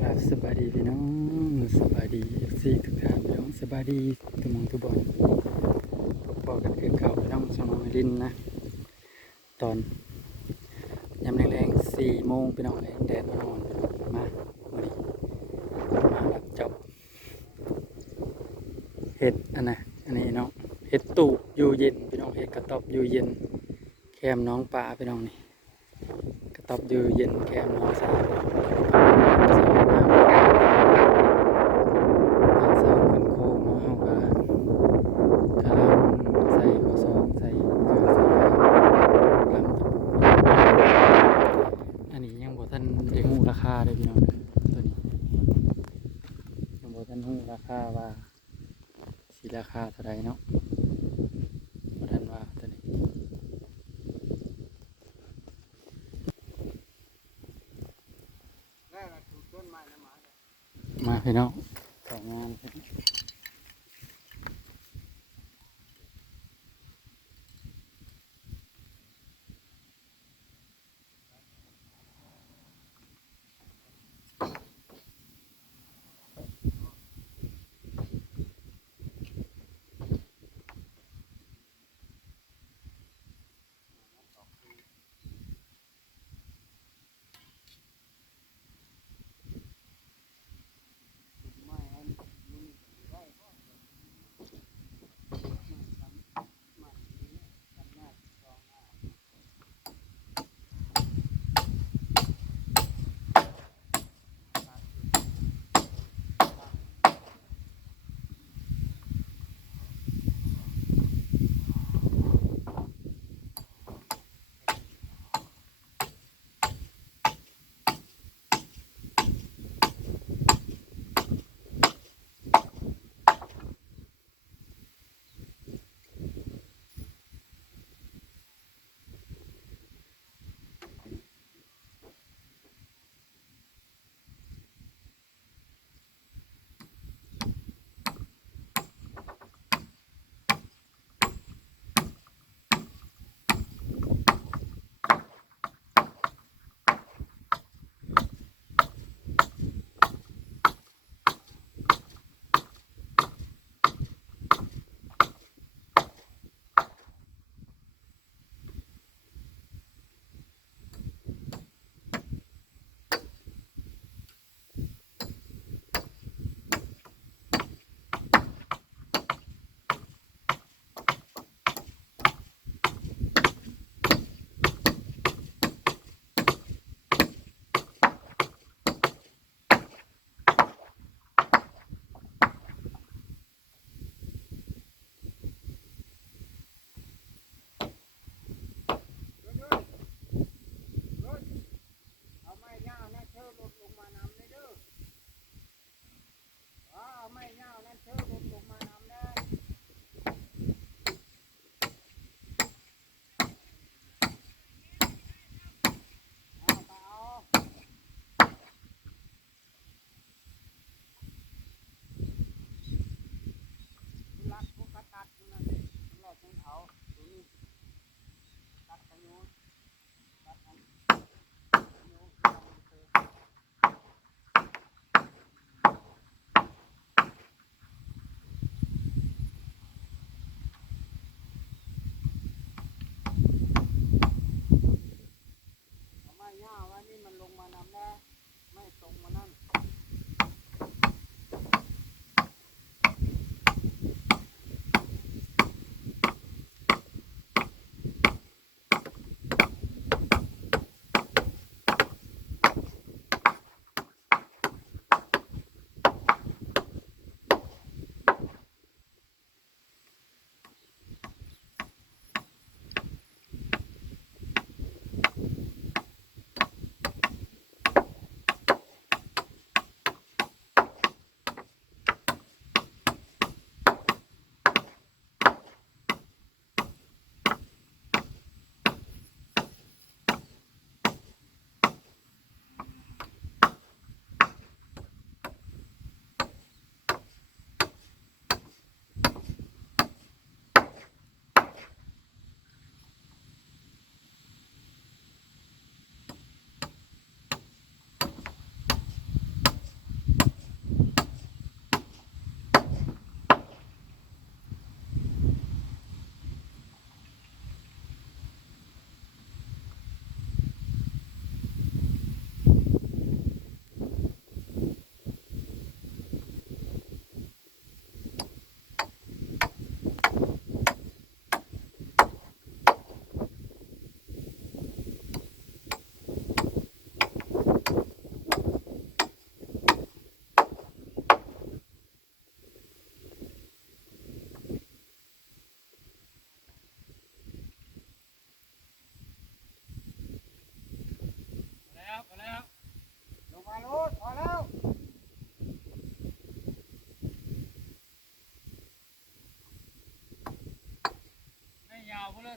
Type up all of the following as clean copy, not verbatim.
ครับสบายดีพี่น้องสบายดีซีทุกท่านพี่น้องสบายดีทุกมองทุกบอลพบกันคือเก่าพี่น้องสมองดินนะตอนยามแรงๆ4 โมงพี่น้องแดดอ่อนๆพี่น้องมาวันนี้มารับจอบเห็ดอันนี้เนาะเห็ดตูบอยู่เย็นพี่น้องเห็ดกระต๊อบอยู่เย็นแคมน้องป่าพี่น้องนี่กระต๊อบอยู่เย็นแคมน้องสาวทางเสาขึ้นโค้งเนาะเฮาก็กำลังใส่ข้อซองใส่เกลือใส่ลำตะปูอันนี้ยังบ่ทันได้ฮู้ราคาเลยพี่น้องตัวนี้ยังบ่ทันฮู้ราคาว่าสิราคาเท่าใดเนาะบ่ทันว่าตัวนี้มาพี่น้องต่องาน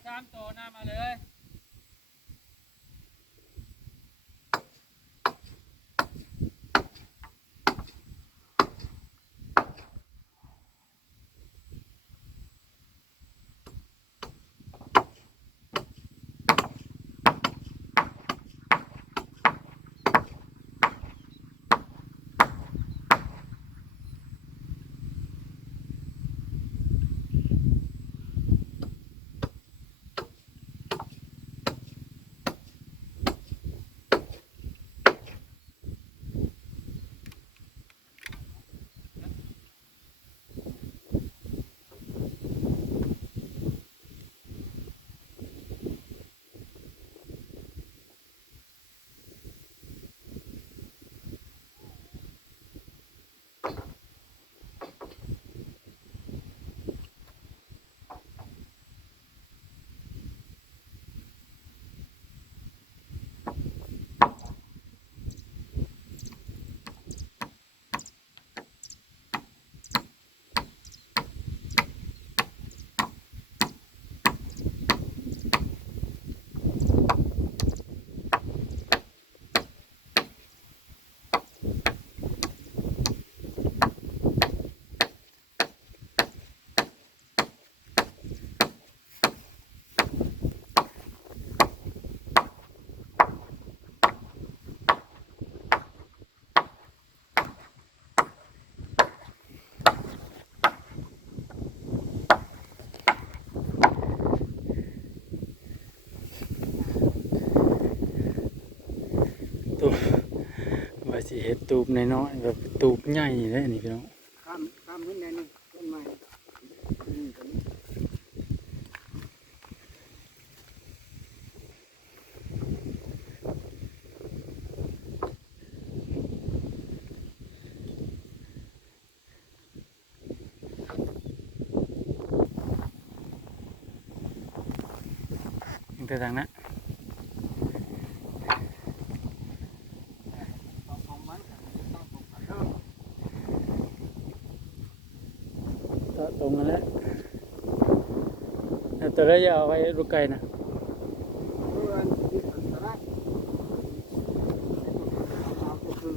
3ตัวน้ำมาเลย ตูว่าสิเฮ็ดตูบน้อยๆแบบตูบใหญ่เลยนี่พี่น้อง ข้ามขึ้นได้นี่ต้นไม้ต้นนี้ยังแต่ทางนั้น ของมันต้องของมัน ก็ตรงกันแล้วแต่ตัวระยะเอาไว้ลูกไก่นะ เพื่อนที่สันตระเอาก็คือ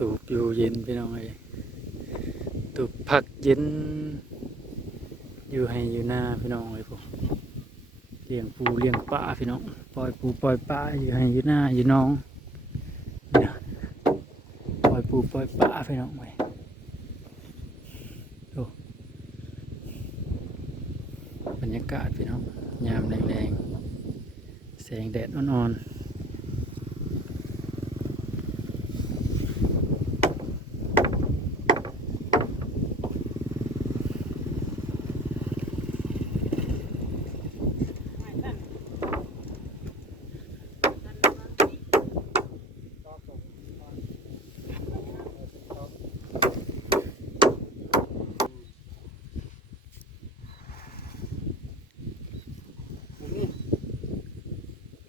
ตูบอยู่เย็นพี่น้องเอ้ยตูบผักเย็นอยู่ให้อยู่หน้าพี่น้องเอ้ยพวกเลี้ยงปูเลี้ยงปลาพี่น้องปล่อยปูปล่อยปลาอยู่ให้อยู่หน้าอยู่น้องนี่นะปล่อยปูปล่อยปลาพี่น้องเอ้ยดูบรรยากาศพี่น้องยามแรงๆแสงแดดอ่อนๆ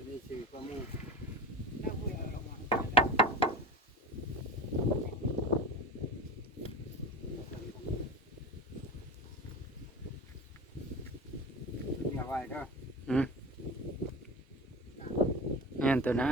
นี่ชื่อประมูอย่าไว้เด้อ งั้นตัวนะ